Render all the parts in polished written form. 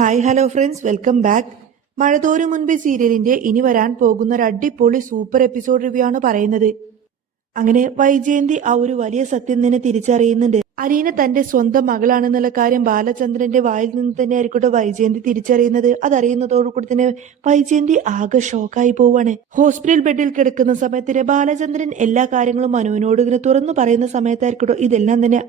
Hi hello friends, welcome back. മഴ തോരും മുൻപേ സീരിയലിന്റെ ഇനി വരാൻ പോകുന്ന ഒരു അടിപൊളി സൂപ്പർ എപ്പിസോഡ് റിവ്യൂ ആണ് പറയുന്നത്. അങ്ങനെ വൈജയന്തി ആ ഒരു വലിയ സത്യം തന്നെ തിരിച്ചറിയുന്നുണ്ട്. അലീന തന്റെ സ്വന്തം മകളാണെന്നുള്ള കാര്യം ബാലചന്ദ്രന്റെ വായിൽ നിന്ന് തന്നെ ആയിരിക്കട്ടെ വൈജയന്തി തിരിച്ചറിയുന്നത്. അതറിയുന്നതോടുകൂടി തന്നെ വൈജയന്തി ആകെ ഷോക്കായി പോവാണ്. ഹോസ്പിറ്റൽ ബെഡിൽ കിടക്കുന്ന സമയത്തിന് ബാലചന്ദ്രൻ എല്ലാ കാര്യങ്ങളും മനുവിനോട് ഇങ്ങനെ തുറന്നു പറയുന്ന സമയത്തായിരിക്കട്ടോ ഇതെല്ലാം തന്നെ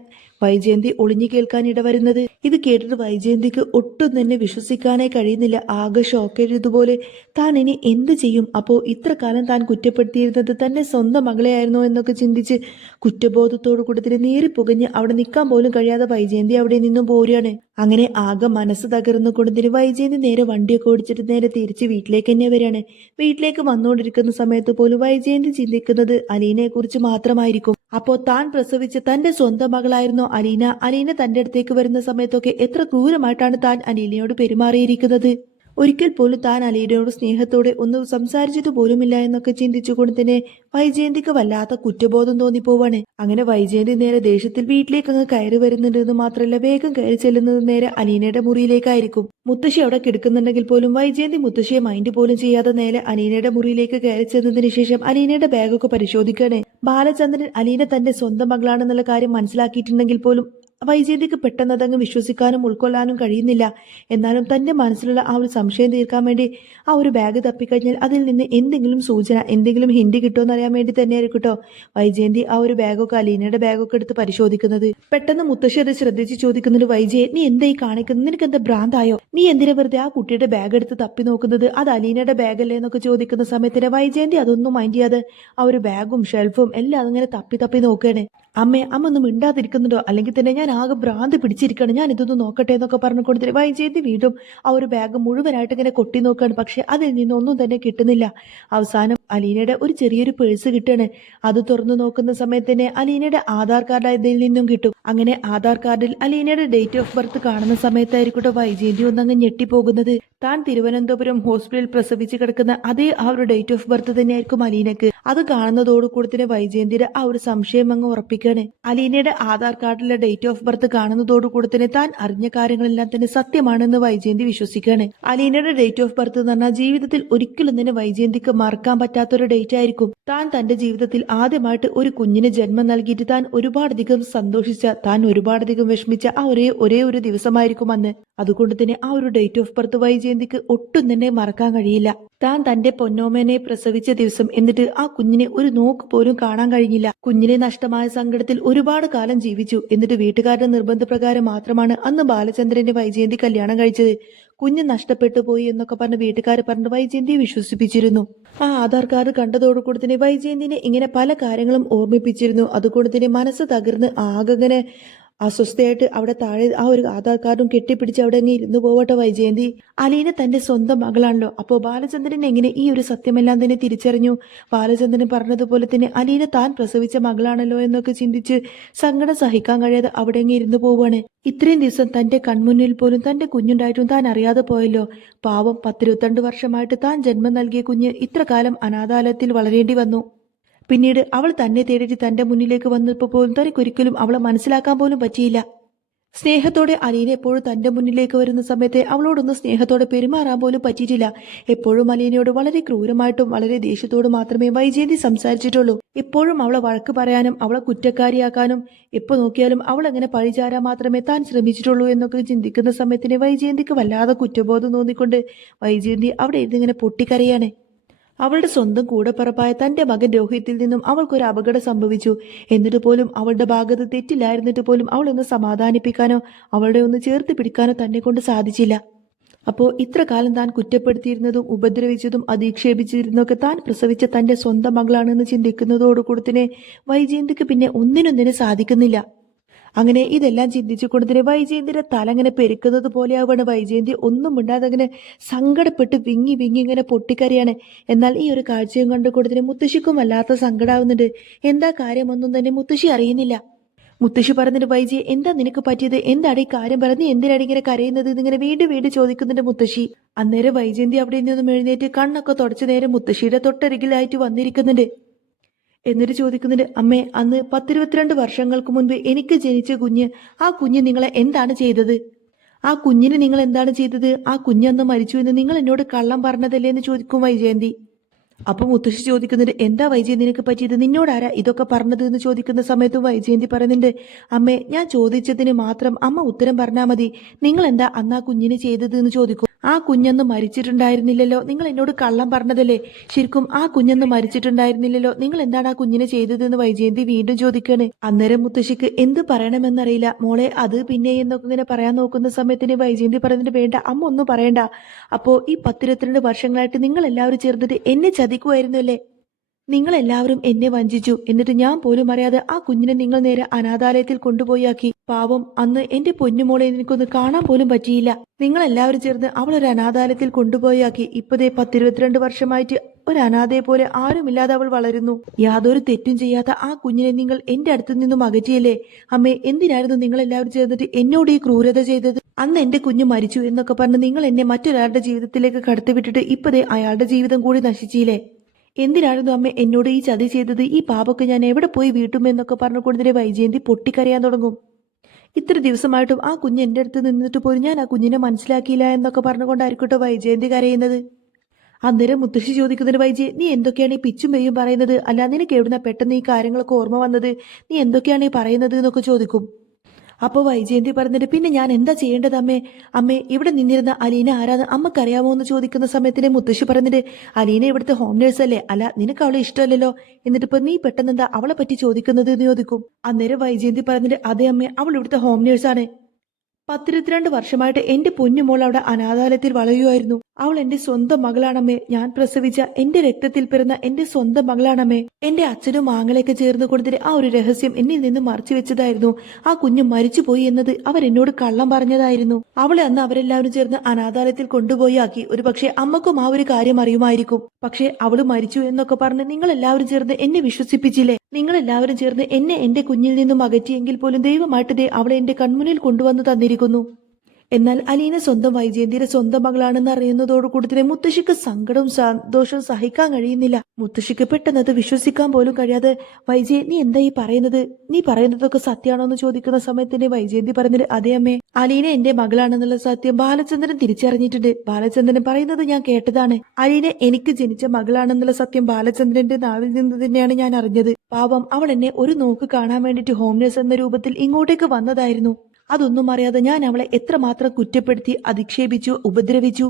വൈജയന്തി ഒളിഞ്ഞു കേൾക്കാൻ ഇടവരുന്നത്. ഇത് കേട്ടിട്ട് വൈജയന്തിക്ക് ഒട്ടും തന്നെ വിശ്വസിക്കാനേ കഴിയുന്നില്ല. ആകെ ഷോക്കേറിയതുപോലെ താൻ ഇനി എന്ത് ചെയ്യും? അപ്പോ ഇത്ര കാലം താൻ കുറ്റപ്പെടുത്തിയിരുന്നത് തന്റെ സ്വന്തം മകളെയായിരുന്നോ എന്നൊക്കെ ചിന്തിച്ച് കുറ്റബോധത്തോടു കൂടി തന്നെ നീറിപ്പുകഞ്ഞ് അവിടെ നിൽക്കാൻ പോലും കഴിയാതെ വൈജയന്തി അവിടെ നിന്നും പോരുകയാണ്. അങ്ങനെ ആകെ മനസ്സ് തകർന്നുകൊണ്ട് തന്നെ വൈജയന്തി നേരെ വണ്ടിയൊക്കെ ഓടിച്ചിട്ട് നേരെ തിരിച്ച് വീട്ടിലേക്ക് തന്നെ വരികയാണ്. വീട്ടിലേക്ക് വന്നുകൊണ്ടിരിക്കുന്ന സമയത്ത് പോലും വൈജയന്തി ചിന്തിക്കുന്നത് അലീനയെ കുറിച്ച് മാത്രമായിരിക്കും. അപ്പോ താൻ പ്രസവിച്ച തന്റെ സ്വന്തം മകളായിരുന്നോ അലീന? അലീന തന്റെ അടുത്തേക്ക് വരുന്ന സമയത്തൊക്കെ എത്ര ക്രൂരമായിട്ടാണ് താൻ അലീനയോട് പെരുമാറിയിരിക്കുന്നത്. ഒരിക്കൽ പോലും താൻ അലീനയോട് സ്നേഹത്തോടെ ഒന്നും സംസാരിച്ചിട്ട് പോലുമില്ല എന്നൊക്കെ ചിന്തിച്ചുകൊണ്ട് തന്നെ വൈജയന്തിക്ക് വല്ലാത്ത കുറ്റബോധം തോന്നിപ്പോവാണ്. അങ്ങനെ വൈജയന്തി നേരെ ദേഷ്യത്തിൽ വീട്ടിലേക്ക് അങ്ങ് കയറി വരുന്നുണ്ടെന്ന് മാത്രമല്ല വേഗം കയറി ചെല്ലുന്നത് നേരെ അലീനയുടെ മുറിയിലേക്കായിരിക്കും. മുത്തശ്ശി അവിടെ കിടക്കുന്നുണ്ടെങ്കിൽ പോലും വൈജയന്തി മുത്തശ്ശിയെ മൈൻഡ് പോലും ചെയ്യാതെ നേരെ അലീനയുടെ മുറിയിലേക്ക് കയറി ചെന്നതിന് ശേഷം അലീനയുടെ ബാഗൊക്കെ പരിശോധിക്കുകയാണ്. ബാലചന്ദ്രൻ അലീന തന്റെ സ്വന്തം മകളാണെന്നുള്ള കാര്യം മനസ്സിലാക്കിയിട്ടുണ്ടെങ്കിൽ പോലും വൈജയന്തിക്ക് പെട്ടെന്ന് അതങ്ങ് വിശ്വസിക്കാനും ഉൾക്കൊള്ളാനും കഴിയുന്നില്ല. എന്നാലും തന്റെ മനസ്സിലുള്ള ആ ഒരു സംശയം തീർക്കാൻ വേണ്ടി ആ ഒരു ബാഗ് തപ്പിക്കഴിഞ്ഞാൽ അതിൽ നിന്ന് എന്തെങ്കിലും സൂചന, എന്തെങ്കിലും ഹിന്റ് കിട്ടുമെന്ന് അറിയാൻ വേണ്ടി തന്നെയായിരിക്കും കേട്ടോ വൈജയന്തി ആ ഒരു ബാഗൊക്കെ അലീനയുടെ ബാഗൊക്കെ എടുത്ത് പരിശോധിക്കുന്നത്. പെട്ടെന്ന് മുത്തശ്ശി അത് ശ്രദ്ധിച്ച് ചോദിക്കുന്നുണ്ട്, വൈജയ് നീ എന്തായി കാണിക്കുന്നത്? നിനക്ക് എന്താ ഭ്രാന്തായോ? നീ എന്തിനാ വെറുതെ ആ കുട്ടിയുടെ ബാഗ് എടുത്ത് തപ്പി നോക്കുന്നത്? അത് അലീനയുടെ ബാഗല്ലേ എന്നൊക്കെ ചോദിക്കുന്ന സമയത്തിന് വൈജയന്തി അതൊന്നും മൈൻഡ് ചെയ്യാതെ ആ ഒരു ബാഗും ഷെൽഫും എല്ലാം അങ്ങനെ തപ്പി തപ്പി നോക്കുകയാണ്. അമ്മ ഒന്നും മിണ്ടാതിരിക്കുന്നുണ്ടോ? അല്ലെങ്കിൽ തന്നെ ഞാൻ ആകെ ഭ്രാന്ത് പിടിച്ചിരിക്കുകയാണ്, ഞാൻ ഇതൊന്നും നോക്കട്ടെ എന്നൊക്കെ പറഞ്ഞു കൊടുത്തിട്ട് വൈജയന്തി വീണ്ടും ആ ഒരു ബാഗ് മുഴുവനായിട്ട് ഇങ്ങനെ കൊട്ടി നോക്കുകയാണ്. പക്ഷെ അതിൽ നിന്നൊന്നും തന്നെ കിട്ടുന്നില്ല. അവസാനം അലീനയുടെ ഒരു ചെറിയൊരു പേഴ്സ് കിട്ടുകയാണ്. അത് തുറന്നു നോക്കുന്ന സമയത്ത് തന്നെ അലീനയുടെ ആധാർ കാർഡ് ഇതിൽ നിന്നും കിട്ടും. അങ്ങനെ ആധാർ കാർഡിൽ അലീനയുടെ ഡേറ്റ് ഓഫ് ബർത്ത് കാണുന്ന സമയത്തായിരിക്കട്ടെ വൈജയന്തി ഒന്നങ്ങ് ഞെട്ടിപ്പോകുന്നത്. താൻ തിരുവനന്തപുരം ഹോസ്പിറ്റലിൽ പ്രസവിച്ച് കിടക്കുന്ന അതേ ആ ഒരു ഡേറ്റ് ഓഫ് ബർത്ത് തന്നെയായിരിക്കും അലീനക്ക്. അത് കാണുന്നതോടുകൂടി തന്നെ വൈജയന്തിയുടെ ആ ഒരു സംശയം അങ്ങ് ഉറപ്പിക്കുകയാണ്. അലീനയുടെ ആധാർ കാർഡിലെ ഡേറ്റ് ഓഫ് ബർത്ത് കാണുന്നതോടുകൂടി തന്നെ താൻ അറിഞ്ഞ കാര്യങ്ങളെല്ലാം തന്നെ സത്യമാണെന്ന് വൈജയന്തി വിശ്വസിക്കുകയാണ്. അലീനയുടെ ഡേറ്റ് ഓഫ് ബർത്ത് എന്ന് പറഞ്ഞാൽ ജീവിതത്തിൽ ഒരിക്കലും തന്നെ വൈജയന്തിക്ക് മറക്കാൻ പറ്റാത്തൊരു ഡേറ്റ് ആയിരിക്കും. താൻ തന്റെ ജീവിതത്തിൽ ആദ്യമായിട്ട് ഒരു കുഞ്ഞിന് ജന്മം നൽകിയിട്ട് താൻ ഒരുപാടധികം സന്തോഷിച്ച, താൻ ഒരുപാടധികം വിഷമിച്ച ആ ഒരേ ഒരു ദിവസമായിരിക്കും അന്ന്. അതുകൊണ്ട് തന്നെ ആ ഒരു ഡേറ്റ് ഓഫ് ബർത്ത് വൈജയന്തിക്ക് ഒട്ടും തന്നെ മറക്കാൻ കഴിയില്ല. താൻ തന്റെ പൊന്നോമനെ പ്രസവിച്ച ദിവസം, എന്നിട്ട് ആ കുഞ്ഞിനെ ഒരു നോക്ക് പോലും കാണാൻ കഴിഞ്ഞില്ല. കുഞ്ഞിനെ നഷ്ടമായ സങ്കടത്തിൽ ഒരുപാട് കാലം ജീവിച്ചു. എന്നിട്ട് വീട്ടുകാരുടെ നിർബന്ധപ്രകാരം മാത്രമാണ് അന്ന് ബാലചന്ദ്രന്റെ വൈജയന്തി കല്യാണം കഴിച്ചത്. കുഞ്ഞ് നഷ്ടപ്പെട്ടു പോയി എന്നൊക്കെ പറഞ്ഞ് വീട്ടുകാർ പറഞ്ഞ് വൈജയന്തിയെ വിശ്വസിപ്പിച്ചിരുന്നു. ആ ആധാർ കാർഡ് കണ്ടതോടുകൂടി തന്നെ വൈജയന്തിനെ ഇങ്ങനെ പല കാര്യങ്ങളും ഓർമ്മിപ്പിച്ചിരുന്നു. അതുകൊണ്ട് തന്നെ മനസ്സ് തകർന്ന് ആകെ അസ്വസ്ഥയായിട്ട് അവിടെ താഴെ ആ ഒരു ആധാർ കാർഡും കെട്ടിപ്പിടിച്ച് അവിടെ അങ്ങ് ഇരുന്നു പോവട്ടെ വൈജയന്തി. അലീന തന്റെ സ്വന്തം മകളാണല്ലോ. അപ്പോൾ ബാലചന്ദ്രൻ എങ്ങനെ ഈ ഒരു സത്യമെല്ലാം തന്നെ തിരിച്ചറിഞ്ഞു? ബാലചന്ദ്രൻ പറഞ്ഞതുപോലെ തന്നെ അലീന താൻ പ്രസവിച്ച മകളാണല്ലോ എന്നൊക്കെ ചിന്തിച്ച് സങ്കടം സഹിക്കാൻ കഴിയാതെ അവിടെ അങ്ങ് ഇരുന്നു പോവാണ്. ഇത്രയും ദിവസം തന്റെ കൺമുന്നിൽ പോലും തന്റെ കുഞ്ഞുണ്ടായിട്ടും താൻ അറിയാതെ പോയല്ലോ. പാവം 10-22 വർഷമായിട്ട് താൻ ജന്മം നൽകിയ കുഞ്ഞ് ഇത്ര കാലം അനാഥാലയത്തിൽ വളരേണ്ടി വന്നു. പിന്നീട് അവൾ തന്നെ തേടിയിട്ട് തന്റെ മുന്നിലേക്ക് വന്നപ്പോൾ പോലും തനിക്കൊരിക്കലും അവളെ മനസ്സിലാക്കാൻ പോലും പറ്റിയില്ല. സ്നേഹത്തോടെ അലീന എപ്പോഴും തന്റെ മുന്നിലേക്ക് വരുന്ന സമയത്ത് അവളോടൊന്ന് സ്നേഹത്തോടെ പെരുമാറാൻ പോലും പറ്റിയിട്ടില്ല. എപ്പോഴും അലീനയോട് വളരെ ക്രൂരമായിട്ടും വളരെ ദേഷ്യത്തോടും മാത്രമേ വൈജയന്തി സംസാരിച്ചിട്ടുള്ളൂ. എപ്പോഴും അവളെ വഴക്ക് പറയാനും അവളെ കുറ്റക്കാരിയാക്കാനും എപ്പോ നോക്കിയാലും അവൾ എങ്ങനെ പഴിചാരാൻ മാത്രമേ താൻ ശ്രമിച്ചിട്ടുള്ളൂ എന്നൊക്കെ ചിന്തിക്കുന്ന സമയത്തിന് വൈജയന്തിക്ക് വല്ലാതെ കുറ്റബോധം തോന്നിക്കൊണ്ട് വൈജയന്തി അവിടെ ഇരുന്നിങ്ങനെ പൊട്ടിക്കരയാണ്. അവളുടെ സ്വന്തം കൂടപ്പിറപ്പായ തന്റെ മകൻ രോഹിത്തിൽ നിന്നും അവൾക്കൊരു അപകടം സംഭവിച്ചു. എന്നിട്ട് പോലും അവളുടെ ഭാഗത്ത് തെറ്റില്ലായിരുന്നിട്ട് പോലും അവളൊന്ന് സമാധാനിപ്പിക്കാനോ അവളുടെ ഒന്ന് ചേർത്ത് പിടിക്കാനോ തന്നെ കൊണ്ട് സാധിച്ചില്ല. അപ്പോൾ ഇത്ര കാലം താൻ കുറ്റപ്പെടുത്തിയിരുന്നതും ഉപദ്രവിച്ചതും അധിക്ഷേപിച്ചിരുന്നതൊക്കെ താൻ പ്രസവിച്ച തന്റെ സ്വന്തം മകളാണെന്ന് ചിന്തിക്കുന്നതോടുകൂടി തന്നെ വൈജയന്തിക്ക് പിന്നെ ഒന്നിനൊന്നിനും സാധിക്കുന്നില്ല. അങ്ങനെ ഇതെല്ലാം ചിന്തിച്ചുകൊണ്ട് തന്നെ വൈജയന്തിയുടെ തല അങ്ങനെ പെരുക്കുന്നത് പോലെയാവാണ്. വൈജയന്തി ഒന്നും മിണ്ടാതെ അങ്ങനെ സങ്കടപ്പെട്ട് വിങ്ങി ഇങ്ങനെ പൊട്ടിക്കരയാണ്. എന്നാൽ ഈ ഒരു കാഴ്ചയും കണ്ടുകൊണ്ട് തന്നെ മുത്തശ്ശിക്കും വല്ലാത്ത സങ്കടാവുന്നുണ്ട്. എന്താ കാര്യമൊന്നും തന്നെ മുത്തശ്ശി അറിയുന്നില്ല. മുത്തശ്ശി പറഞ്ഞിട്ട് വൈജയ് എന്താ നിനക്ക് പറ്റിയത്? എന്താണ് ഈ കാര്യം പറഞ്ഞ് എന്തിനാണ് ഇങ്ങനെ കരയുന്നത്? ഇതിങ്ങനെ വീണ്ടും ചോദിക്കുന്നുണ്ട് മുത്തശ്ശി. അന്നേരം വൈജയന്തി അവിടെ നിന്നും എഴുന്നേറ്റ് കണ്ണൊക്കെ തുടച്ചു നേരെ മുത്തശ്ശിയുടെ തൊട്ടരികിലായിട്ട് വന്നിരിക്കുന്നുണ്ട്. എന്നിട്ട് ചോദിക്കുന്നുണ്ട്, അമ്മേ അന്ന് 10-22 വർഷങ്ങൾക്ക് മുൻപ് എനിക്ക് ജനിച്ച കുഞ്ഞ്, ആ കുഞ്ഞ് നിങ്ങളെ എന്താണ് ചെയ്തത്? ആ കുഞ്ഞിന് നിങ്ങൾ എന്താണ് ചെയ്തത്? ആ കുഞ്ഞന്ന് മരിച്ചു എന്ന് നിങ്ങൾ എന്നോട് കള്ളം പറഞ്ഞതല്ലേ എന്ന് ചോദിക്കും വൈജയന്തി. അപ്പൊ മുത്തശ്ശി ചോദിക്കുന്നുണ്ട്, എന്താ വൈജയന്തി നിനക്ക് പറ്റിയത്? നിന്നോടാരാ ഇതൊക്കെ പറഞ്ഞത് എന്ന് ചോദിക്കുന്ന സമയത്തും വൈജയന്തി പറയുന്നുണ്ട്, അമ്മേ ഞാൻ ചോദിച്ചതിന് മാത്രം അമ്മ ഉത്തരം പറഞ്ഞാൽ മതി. നിങ്ങൾ എന്താ അന്ന് ആ കുഞ്ഞിന് ചെയ്തത് എന്ന് ചോദിക്കും. ആ കുഞ്ഞൊന്നും മരിച്ചിട്ടുണ്ടായിരുന്നില്ലല്ലോ, നിങ്ങൾ എന്നോട് കള്ളം പറഞ്ഞതല്ലേ? ശരിക്കും ആ കുഞ്ഞൊന്നും മരിച്ചിട്ടുണ്ടായിരുന്നില്ലല്ലോ, നിങ്ങൾ എന്താണ് ആ കുഞ്ഞിനെ ചെയ്തത് എന്ന് വൈജയന്തി വീണ്ടും ചോദിക്കാണ്. അന്നേരം മുത്തശ്ശിക്ക് എന്ത് പറയണമെന്നറിയില്ല. മോളെ അത് പിന്നെ എന്നൊക്കെ ഇങ്ങനെ പറയാൻ നോക്കുന്ന സമയത്തിന് വൈജയന്തി പറയുന്നത്, വേണ്ട അമ്മ ഒന്നും പറയണ്ട. അപ്പോ ഈ 10-22 വർഷങ്ങളായിട്ട് നിങ്ങൾ എല്ലാവരും ചേർന്നിട്ട് എന്നെ ചതിക്കുമായിരുന്നു അല്ലേ? നിങ്ങൾ എല്ലാവരും എന്നെ വഞ്ചിച്ചു. എന്നിട്ട് ഞാൻ പോലും അറിയാതെ ആ കുഞ്ഞിനെ നിങ്ങൾ നേരെ അനാഥാലയത്തിൽ കൊണ്ടുപോയി ആക്കി. പാവം, അന്ന് എന്റെ പൊന്നുമോളെ എനിക്കൊന്ന് കാണാൻ പോലും പറ്റിയില്ല. നിങ്ങൾ എല്ലാവരും ചേർന്ന് അവളൊരു അനാഥാലയത്തിൽ കൊണ്ടുപോയി ആക്കി. ഇപ്പതേ 10-22 വർഷമായിട്ട് ഒരു അനാഥയെ പോലെ ആരുമില്ലാതെ അവൾ വളരുന്നു. യാതൊരു തെറ്റും ചെയ്യാത്ത ആ കുഞ്ഞിനെ നിങ്ങൾ എന്റെ അടുത്ത് നിന്നും അകറ്റിയല്ലേ? അമ്മേ, എന്തിനായിരുന്നു നിങ്ങൾ എല്ലാവരും ചേർന്നിട്ട് എന്നോട് ഈ ക്രൂരത ചെയ്തത്? അന്ന് എന്റെ കുഞ്ഞ് മരിച്ചു എന്നൊക്കെ പറഞ്ഞ് നിങ്ങൾ എന്നെ മറ്റൊരാളുടെ ജീവിതത്തിലേക്ക് കടത്തിവിട്ടിട്ട് ഇപ്പതേ അയാളുടെ ജീവിതം കൂടി നശിച്ചില്ലേ? എന്തിനായിരുന്നു അമ്മ എന്നോട് ഈ ചതി ചെയ്തത്? ഈ പാപൊക്കെ ഞാൻ എവിടെ പോയി വീട്ടുമെന്നൊക്കെ പറഞ്ഞുകൊണ്ടിന്റെ വൈജയന്തി പൊട്ടിക്കരയാൻ തുടങ്ങും. ഇത്ര ദിവസമായിട്ടും ആ കുഞ്ഞ് എൻ്റെ അടുത്ത് നിന്നിട്ട് പോലും ഞാൻ ആ കുഞ്ഞിനെ മനസ്സിലാക്കിയില്ല എന്നൊക്കെ പറഞ്ഞുകൊണ്ടായിരിക്കട്ടോ വൈജയന്തി കരയുന്നത്. അന്നേരം മുത്തശ്ശി ചോദിക്കുന്നതിന്, വൈജയ് നീ എന്തൊക്കെയാണ് ഈ പിച്ചും പെയ്യും പറയുന്നത്? അല്ല, നിനക്ക് എവിടുന്ന പെട്ടെന്ന് ഈ കാര്യങ്ങളൊക്കെ ഓർമ്മ വന്നത്? നീ എന്തൊക്കെയാണ് ഈ പറയുന്നത് എന്നൊക്കെ ചോദിക്കും. അപ്പോൾ വൈജയന്തി പറഞ്ഞിട്ട്, പിന്നെ ഞാൻ എന്താ ചെയ്യേണ്ടത് അമ്മേ? അമ്മേ, ഇവിടെ നിന്നിരുന്ന അലീന ആരാന്ന് അമ്മക്കറിയാമോ എന്ന് ചോദിക്കുന്ന സമയത്തിന് മുത്തശ്ശി പറഞ്ഞിട്ട്, അലീന ഇവിടുത്തെ ഹോം നേഴ്സ് അല്ലേ? അല്ല, നിനക്ക് അവളെ ഇഷ്ടമല്ലല്ലോ, എന്നിട്ടിപ്പോ നീ പെട്ടെന്ന് എന്താ അവളെ പറ്റി ചോദിക്കുന്നത് എന്ന് ചോദിക്കും. അന്നേരം വൈജയന്തി പറഞ്ഞിട്ട്, അതെ അമ്മേ, അവൾ ഇവിടുത്തെ ഹോം നേഴ്സാണ്. 10-22 വർഷമായിട്ട് എന്റെ പൊന്നുമോൾ അവിടെ അനാഥാലയത്തിൽ വളരുമായിരുന്നു. അവൾ എന്റെ സ്വന്തം മകളാണമ്മേ. ഞാൻ പ്രസവിച്ച എന്റെ രക്തത്തിൽ പിറന്ന എന്റെ സ്വന്തം മകളാണമ്മേ. എന്റെ അച്ഛനും ആങ്ങളെയൊക്കെ ചേർന്ന് കൊടുത്തിട്ട് ആ ഒരു രഹസ്യം എന്നിൽ നിന്ന് മറച്ചു വെച്ചതായിരുന്നു. ആ കുഞ്ഞ് മരിച്ചുപോയി എന്നത് അവരെന്നോട് കള്ളം പറഞ്ഞതായിരുന്നു. അവളെ അന്ന് അവരെല്ലാവരും ചേർന്ന് അനാഥാലയത്തിൽ കൊണ്ടുപോയി ആക്കി. ഒരു പക്ഷേ അമ്മക്കും ആ ഒരു കാര്യം അറിയുമായിരിക്കും. പക്ഷേ അവള് മരിച്ചു എന്നൊക്കെ പറഞ്ഞ് നിങ്ങൾ എല്ലാവരും ചേർന്ന് എന്നെ വിശ്വസിപ്പിച്ചില്ലേ? നിങ്ങൾ എല്ലാവരും ചേർന്ന് എന്നെ എന്റെ കുഞ്ഞിൽ നിന്നും അകറ്റിയെങ്കിൽ പോലും ദൈവമായിട്ട് അവളെ എന്റെ കൺമുന്നിൽ കൊണ്ടുവന്ന് തന്നിരിക്കുന്നു. എന്നാൽ അലീന സ്വന്തം വൈജയന്തിയുടെ സ്വന്തം മകളാണെന്ന് അറിയുന്നതോടുകൂടി തന്നെ മുത്തശ്ശിക്ക് സങ്കടവും സന്തോഷവും സഹിക്കാൻ കഴിയുന്നില്ല. മുത്തശ്ശിക്ക് പെട്ടെന്ന് അത് വിശ്വസിക്കാൻ പോലും കഴിയാതെ, വൈജയ് നീ എന്താ ഈ പറയുന്നത്? നീ പറയുന്നതൊക്കെ സത്യമാണോ എന്ന് ചോദിക്കുന്ന സമയത്തിന് വൈജയന്തി പറഞ്ഞത്, അതേ അമ്മേ, അലീന എന്റെ മകളാണെന്നുള്ള സത്യം ബാലചന്ദ്രൻ തിരിച്ചറിഞ്ഞിട്ടുണ്ട്. ബാലചന്ദ്രൻ പറയുന്നത് ഞാൻ കേട്ടതാണ്. അലീന എനിക്ക് ജനിച്ച മകളാണെന്നുള്ള സത്യം ബാലചന്ദ്രന്റെ നാവിൽ നിന്ന് തന്നെയാണ് ഞാൻ അറിഞ്ഞത്. പാവം, അവൾ എന്നെ ഒരു നോക്ക് കാണാൻ വേണ്ടിയിട്ട് ഹോം നേഴ്സ് എന്ന രൂപത്തിൽ ഇങ്ങോട്ടേക്ക് വന്നതായിരുന്നു. അതൊന്നും അറിയാതെ ഞാൻ അവളെ എത്രമാത്രം കുറ്റപ്പെടുത്തി, അധിക്ഷേപിച്ചു, ഉപദ്രവിച്ചു.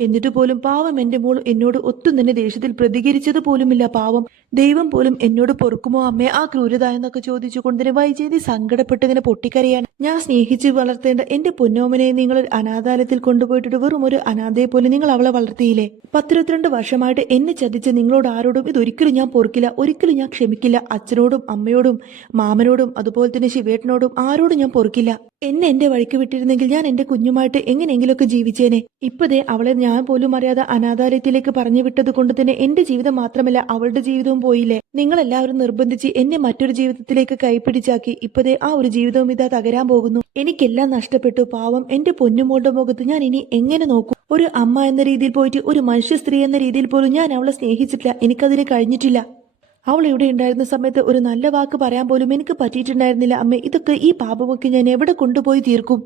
എന്നിട്ട് പോലും പാവം എന്റെ മോൾ എന്നോട് ഒട്ടും തന്നെ ദേഷ്യത്തിൽ പ്രതികരിച്ചത് പോലുമില്ല. പാവം, ദൈവം പോലും എന്നോട് പൊറുക്കുമോ അമ്മേ ആ ക്രൂരത എന്നൊക്കെ ചോദിച്ചുകൊണ്ട് തന്നെ വൈജയന്തി സങ്കടപ്പെട്ട് ഇങ്ങനെ പൊട്ടിക്കരയാണ്. ഞാൻ സ്നേഹിച്ച് വളർത്തേണ്ട എന്റെ പൊന്നോമനെ നിങ്ങൾ അനാഥാലയത്തിൽ കൊണ്ടുപോയിട്ട് വെറും ഒരു അനാഥയെ പോലെ നിങ്ങൾ അവളെ വളർത്തിയില്ലേ? 10-22 വർഷമായിട്ട് എന്നെ ചതിച്ച് നിങ്ങളോട് ആരോടും ഇതൊരിക്കലും ഞാൻ പൊറുക്കില്ല, ഒരിക്കലും ഞാൻ ക്ഷമിക്കില്ല. അച്ഛനോടും അമ്മയോടും മാമനോടും അതുപോലെ തന്നെ ശിവേട്ടനോടും ആരോടും ഞാൻ പൊറുക്കില്ല. എന്നെ എന്റെ വഴിക്ക് വിട്ടിരുന്നെങ്കിൽ ഞാൻ എന്റെ കുഞ്ഞുമായിട്ട് എങ്ങനെയെങ്കിലുമൊക്കെ ജീവിച്ചേനെ. ഇപ്പതേ അവളെ ഞാൻ പോലും അറിയാതെ അനാഥാലയത്തിലേക്ക് പറഞ്ഞു വിട്ടത് കൊണ്ട് തന്നെ എന്റെ ജീവിതം മാത്രമല്ല അവളുടെ ജീവിതവും പോയില്ലേ? നിങ്ങൾ എല്ലാവരും നിർബന്ധിച്ച് എന്നെ മറ്റൊരു ജീവിതത്തിലേക്ക് കൈപ്പിടിച്ചാക്കി. ഇപ്പതേ ആ ഒരു ജീവിതവും ഇതാ തകരാൻ പോകുന്നു. എനിക്കെല്ലാം നഷ്ടപ്പെട്ടു. പാവം എന്റെ പൊന്നുമോളുടെ മുഖത്ത് ഞാൻ ഇനി എങ്ങനെ നോക്കും? ഒരു അമ്മ എന്ന രീതിയിൽ പോയിട്ട് ഒരു മനുഷ്യ സ്ത്രീ എന്ന രീതിയിൽ പോലും ഞാൻ അവളെ സ്നേഹിച്ചിട്ടില്ല. എനിക്കതിന് കഴിഞ്ഞിട്ടില്ല. അവൾ ഇവിടെ ഉണ്ടായിരുന്ന സമയത്ത് ഒരു നല്ല വാക്ക് പറയാൻ പോലും എനിക്ക് പറ്റിയിട്ടുണ്ടായിരുന്നില്ല അമ്മേ. ഇതൊക്കെ ഈ പാപമൊക്കെ ഞാൻ എവിടെ കൊണ്ടുപോയി തീർക്കും?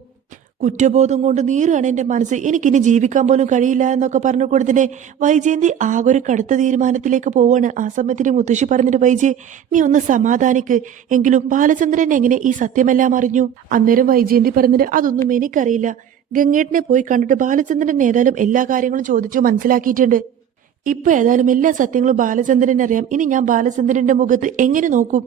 കുറ്റബോധം കൊണ്ട് നീറുകയാണ് എന്റെ മനസ്സ്. എനിക്കിനി ജീവിക്കാൻ പോലും കഴിയില്ല എന്നൊക്കെ പറഞ്ഞു കൊടുത്തിട്ട് വൈജയന്തി ആകെ ഒരു കടുത്ത തീരുമാനത്തിലേക്ക് പോവാണ്. ആ സമയത്തിന് മുത്തശ്ശി പറഞ്ഞിട്ട്, വൈജയ് നീ ഒന്ന് സമാധാനിക്ക്. എങ്കിലും ബാലചന്ദ്രൻ എങ്ങനെ ഈ സത്യമെല്ലാം അറിഞ്ഞു? അന്നേരം വൈജയന്തി പറഞ്ഞിട്ട്, അതൊന്നും എനിക്കറിയില്ല. ഗംഗേട്ടനെ പോയി കണ്ടിട്ട് ബാലചന്ദ്രൻ ഏതായാലും എല്ലാ കാര്യങ്ങളും ചോദിച്ചു മനസ്സിലാക്കിയിട്ടുണ്ട്. ഇപ്പൊ ഏതായാലും എല്ലാ സത്യങ്ങളും ബാലചന്ദ്രൻ അറിയാം. ഇനി ഞാൻ ബാലചന്ദ്രന്റെ മുഖത്ത് എങ്ങനെ നോക്കും?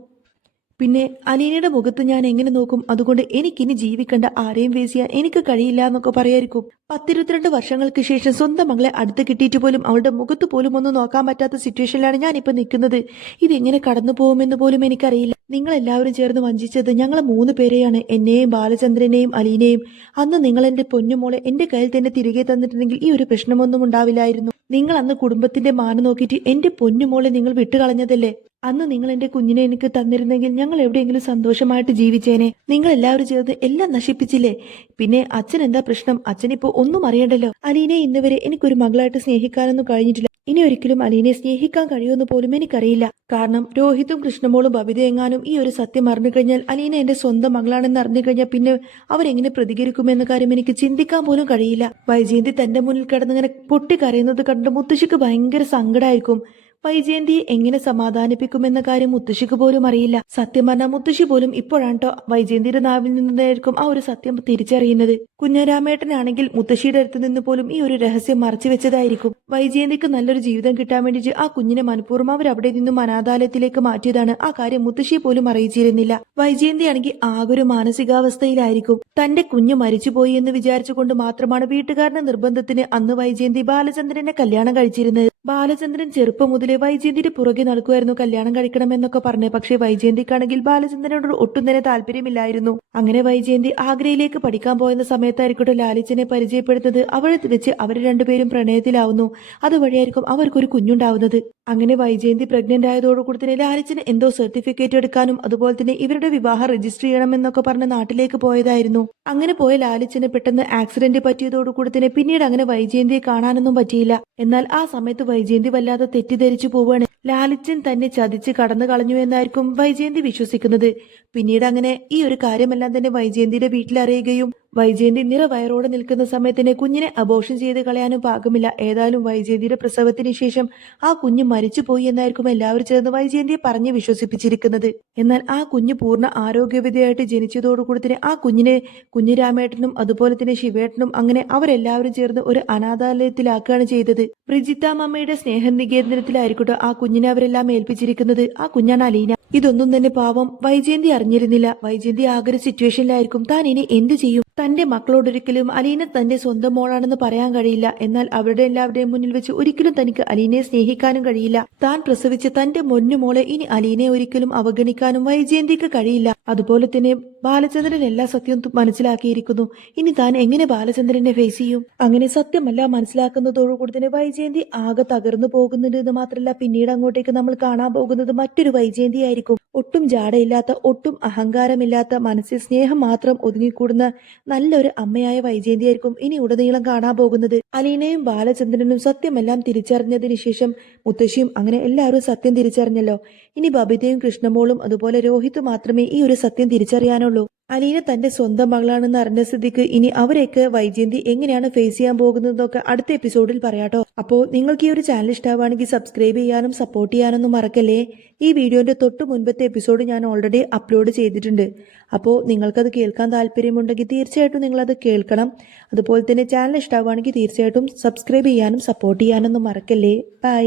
പിന്നെ അലീനയുടെ മുഖത്ത് ഞാൻ എങ്ങനെ നോക്കും? അതുകൊണ്ട് എനിക്കിനി ജീവിക്കേണ്ട, ആരെയും ഫേസ് ചെയ്യാൻ എനിക്ക് കഴിയില്ല എന്നൊക്കെ പറയായിരിക്കും. 10-22 വർഷങ്ങൾക്ക് ശേഷം സ്വന്തം മകളെ അടുത്ത് കിട്ടിയിട്ട് പോലും അവളുടെ മുഖത്ത് പോലും ഒന്നും നോക്കാൻ പറ്റാത്ത സിറ്റുവേഷനിലാണ് ഞാനിപ്പോൾ നിൽക്കുന്നത്. ഇതെങ്ങനെ കടന്നു പോകുമെന്ന് പോലും എനിക്കറിയില്ല. നിങ്ങൾ എല്ലാവരും ചേർന്ന് വഞ്ചിച്ചത് ഞങ്ങളെ 3 പേരെയാണ്, എന്നെയും ബാലചന്ദ്രനെയും അലീനയും. അന്ന് നിങ്ങൾ എന്റെ പൊന്നുമോളെ എന്റെ കയ്യിൽ തന്നെ തിരികെ തന്നിട്ടുണ്ടെങ്കിൽ ഈ ഒരു പ്രശ്നമൊന്നും ഉണ്ടാവില്ലായിരുന്നു. നിങ്ങൾ അന്ന് കുടുംബത്തിന്റെ മാനം നോക്കിയിട്ട് എന്റെ പൊന്നുമോളെ നിങ്ങൾ വിട്ടുകളഞ്ഞതല്ലേ? അന്ന് നിങ്ങൾ എന്റെ കുഞ്ഞിനെ എനിക്ക് തന്നിരുന്നെങ്കിൽ ഞങ്ങൾ എവിടെയെങ്കിലും സന്തോഷമായിട്ട് ജീവിച്ചേനെ. നിങ്ങൾ എല്ലാവരും ചേർന്ന് എല്ലാം നശിപ്പിച്ചില്ലേ? പിന്നെ അച്ഛൻ എന്താ പ്രശ്നം? അച്ഛനിപ്പോ ഒന്നും അറിയണ്ടല്ലോ. അലീനെ ഇന്നുവരെ എനിക്കൊരു മകളായിട്ട് സ്നേഹിക്കാനൊന്നും കഴിഞ്ഞിട്ടില്ല. ഇനി ഒരിക്കലും അലീനെ സ്നേഹിക്കാൻ കഴിയുമെന്ന് പോലും എനിക്കറിയില്ല. കാരണം രോഹിതും കൃഷ്ണമോളും ബബിതയെങ്ങാനും ഈ ഒരു സത്യം അറിഞ്ഞു കഴിഞ്ഞാൽ അലീന എന്റെ സ്വന്തം മകളാണെന്ന് അറിഞ്ഞു കഴിഞ്ഞാൽ പിന്നെ അവരെങ്ങനെ പ്രതികരിക്കുമെന്ന കാര്യം എനിക്ക് ചിന്തിക്കാൻ പോലും കഴിയില്ല. വൈജയന്തി തന്റെ മുന്നിൽ കിടന്നിങ്ങനെ പൊട്ടിക്കരയുന്നത് കണ്ട് മുത്തശ്ശിക്ക് ഭയങ്കര സങ്കടമായിരിക്കും. വൈജയന്തിയെ എങ്ങനെ സമാധാനിപ്പിക്കുമെന്ന കാര്യം മുത്തശ്ശിക്ക് പോലും അറിയില്ല. സത്യം പറഞ്ഞാൽ മുത്തശ്ശി പോലും ഇപ്പോഴാണ് ട്ടോ വൈജയന്തിയുടെ നാവിൽ നിന്നായിരിക്കും ആ ഒരു സത്യം തിരിച്ചറിയുന്നത്. കുഞ്ഞരാമേട്ടനാണെങ്കിൽ മുത്തശ്ശിയുടെ അടുത്ത് നിന്ന് പോലും ഈ ഒരു രഹസ്യം മറച്ചു വെച്ചതായിരിക്കും. വൈജയന്തിക്ക് നല്ലൊരു ജീവിതം കിട്ടാൻ വേണ്ടിയിട്ട് ആ കുഞ്ഞിനെ മനഃപൂർവ്വം അവർ അവിടെ നിന്നും അനാഥാലയത്തിലേക്ക് മാറ്റിയതാണ്. ആ കാര്യം മുത്തശ്ശിയെ പോലും അറിയിച്ചിരുന്നില്ല. വൈജയന്തി ആണെങ്കിൽ ആകെ ഒരു മാനസികാവസ്ഥയിലായിരിക്കും. തന്റെ കുഞ്ഞ് മരിച്ചുപോയി എന്ന് വിചാരിച്ചുകൊണ്ട് മാത്രമാണ് വീട്ടുകാരുടെ നിർബന്ധത്തിന് അന്ന് വൈജയന്തി ബാലചന്ദ്രനെ കല്യാണം കഴിച്ചിരുന്നത്. ബാലചന്ദ്രൻ ചെറുപ്പം മുതലേ വൈജയന്തിയുടെ പുറകെ നടക്കുമായിരുന്നു കല്യാണം കഴിക്കണമെന്നൊക്കെ പറഞ്ഞു. പക്ഷേ വൈജയന്തിക്കാണെങ്കിൽ ബാലചന്ദ്രനോട് ഒട്ടും തന്നെ താല്പര്യമില്ലായിരുന്നു. അങ്ങനെ വൈജയന്തി ആഗ്രയിലേക്ക് പഠിക്കാൻ പോയെന്ന സമയത്തായിരിക്കട്ടെ ലാലിച്ചനെ പരിചയപ്പെടുന്നത്. അവിടെ വെച്ച് അവർ രണ്ടുപേരും പ്രണയത്തിലാവുന്നു. അതുവഴിയായിരിക്കും അവർക്കൊരു കുഞ്ഞുണ്ടാവുന്നത്. അങ്ങനെ വൈജയന്തി പ്രഗ്നന്റ് ആയതോടുകൂടി തന്നെ ലാലിച്ചന് എന്തോ സർട്ടിഫിക്കറ്റ് എടുക്കാനും അതുപോലെ തന്നെ ഇവരുടെ വിവാഹം രജിസ്റ്റർ ചെയ്യണമെന്നൊക്കെ പറഞ്ഞ് നാട്ടിലേക്ക് പോയതായിരുന്നു. അങ്ങനെ പോയ ലാലിച്ചന് പെട്ടെന്ന് ആക്സിഡന്റ് പറ്റിയതോടുകൂടി തന്നെ പിന്നീട് അങ്ങനെ വൈജയന്തിയെ കാണാനൊന്നും പറ്റിയില്ല. എന്നാൽ ആ സമയത്ത് വൈജയന്തി വല്ലാതെ തെറ്റിദ്ധരിച്ചു പോവുകയാണ്. ലാലിച്ചൻ തന്നെ ചതിച്ച് കടന്നു കളഞ്ഞു എന്നായിരിക്കും വൈജയന്തി വിശ്വസിക്കുന്നത്. പിന്നീട് അങ്ങനെ ഈ ഒരു കാര്യമെല്ലാം തന്നെ വൈജയന്തിയുടെ വീട്ടിൽ അറിയുകയും വൈജയന്തി നിറവയറോടെ നിൽക്കുന്ന സമയത്തിന് കുഞ്ഞിനെ അബോർഷൻ ചെയ്ത് കളയാനും പാകമില്ല. ഏതായാലും വൈജയന്തിയുടെ പ്രസവത്തിന് ശേഷം ആ കുഞ്ഞ് മരിച്ചുപോയി എന്നായിരിക്കും എല്ലാവരും ചേർന്ന് വൈജയന്തിയെ പറഞ്ഞ് വിശ്വസിപ്പിച്ചിരിക്കുന്നത്. എന്നാൽ ആ കുഞ്ഞ് പൂർണ്ണ ആരോഗ്യവതിയായിട്ട് ജനിച്ചതോടുകൂടി തന്നെ ആ കുഞ്ഞിനെ കുഞ്ഞിരാമേട്ടനും അതുപോലെ തന്നെ ശിവേട്ടനും അങ്ങനെ അവരെല്ലാവരും ചേർന്ന് ഒരു അനാഥാലയത്തിലാക്കുകയാണ് ചെയ്തത്. ബ്രിജിത്താമ്മയുടെ സ്നേഹനികേതനത്തിലായിരിക്കട്ടെ ആ കുഞ്ഞിനെ അവരെല്ലാം ഏൽപ്പിച്ചിരിക്കുന്നത്. ആ കുഞ്ഞാണ് അലീന. ഇതൊന്നും തന്നെ പാവം വൈജയന്തി അറിഞ്ഞിരുന്നില്ല. വൈജയന്തി ആകെ ഒരു സിറ്റുവേഷനിലായിരിക്കും. താൻ ഇനി എന്ത് ചെയ്യും? തന്റെ മക്കളോടൊരിക്കലും അലീന തന്റെ സ്വന്തം മോളാണെന്ന് പറയാൻ കഴിയില്ല. എന്നാൽ അവരുടെ എല്ലാവരുടെയും മുന്നിൽ വെച്ച് ഒരിക്കലും തനിക്ക് അലീനയെ സ്നേഹിക്കാനും കഴിയില്ല. താൻ പ്രസവിച്ച തന്റെ മോളെ ഇനി അലീനയെ ഒരിക്കലും അവഗണിക്കാനും വൈജയന്തിക്ക് കഴിയില്ല. അതുപോലെ തന്നെ ബാലചന്ദ്രൻ എല്ലാ സത്യവും മനസ്സിലാക്കിയിരിക്കുന്നു. ഇനി താൻ എങ്ങനെ ബാലചന്ദ്രനെ ഫേസ് ചെയ്യും? അങ്ങനെ സത്യമല്ല മനസ്സിലാക്കുന്നതോടുകൂടി തന്നെ വൈജയന്തി ആകെ തകർന്നു പോകുന്നുണ്ട് എന്ന് മാത്രമല്ല പിന്നീട് അങ്ങോട്ടേക്ക് നമ്മൾ കാണാൻ പോകുന്നത് മറ്റൊരു വൈജയന്തി ആയിരിക്കും. ഒട്ടും ജാടയില്ലാത്ത ഒട്ടും അഹങ്കാരമില്ലാത്ത മനസ്സിൽ സ്നേഹം മാത്രം ഒതുങ്ങിക്കൂടുന്ന നല്ലൊരു അമ്മയായ വൈജയന്തി ആയിരിക്കും ഇനി ഉടനീളം കാണാൻ പോകുന്നത്. അലീനയും ബാലചന്ദ്രനും സത്യമെല്ലാം തിരിച്ചറിഞ്ഞതിന് ശേഷം മുത്തശ്ശിയും അങ്ങനെ എല്ലാവരും സത്യം തിരിച്ചറിഞ്ഞല്ലോ. ഇനി ബബിതയും കൃഷ്ണമോളും അതുപോലെ രോഹിത് മാത്രമേ ഈ ഒരു സത്യം തിരിച്ചറിയാനുള്ളൂ. അലീന തന്റെ സ്വന്തം മകളാണെന്ന് അറിഞ്ഞ സ്ഥിതിക്ക് ഇനി അവരെയൊക്കെ വൈജയന്തി എങ്ങനെയാണ് ഫേസ് ചെയ്യാൻ പോകുന്നതൊക്കെ അടുത്ത എപ്പിസോഡിൽ പറയാട്ടോ. അപ്പോൾ നിങ്ങൾക്ക് ഈ ഒരു ചാനൽ ഇഷ്ടമാണെങ്കിൽ സബ്സ്ക്രൈബ് ചെയ്യാനും സപ്പോർട്ട് ചെയ്യാനൊന്നും മറക്കല്ലേ. ഈ വീഡിയോന്റെ തൊട്ട് മുൻപത്തെ എപ്പിസോഡ് ഞാൻ ഓൾറെഡി അപ്ലോഡ് ചെയ്തിട്ടുണ്ട്. അപ്പോൾ നിങ്ങൾക്കത് കേൾക്കാൻ താല്പര്യമുണ്ടെങ്കിൽ തീർച്ചയായിട്ടും നിങ്ങളത് കേൾക്കണം. അതുപോലെ തന്നെ ചാനൽ ഇഷ്ടമാവുകയാണെങ്കിൽ തീർച്ചയായിട്ടും സബ്സ്ക്രൈബ് ചെയ്യാനും സപ്പോർട്ട് ചെയ്യാനൊന്നും മറക്കല്ലേ. ബൈ.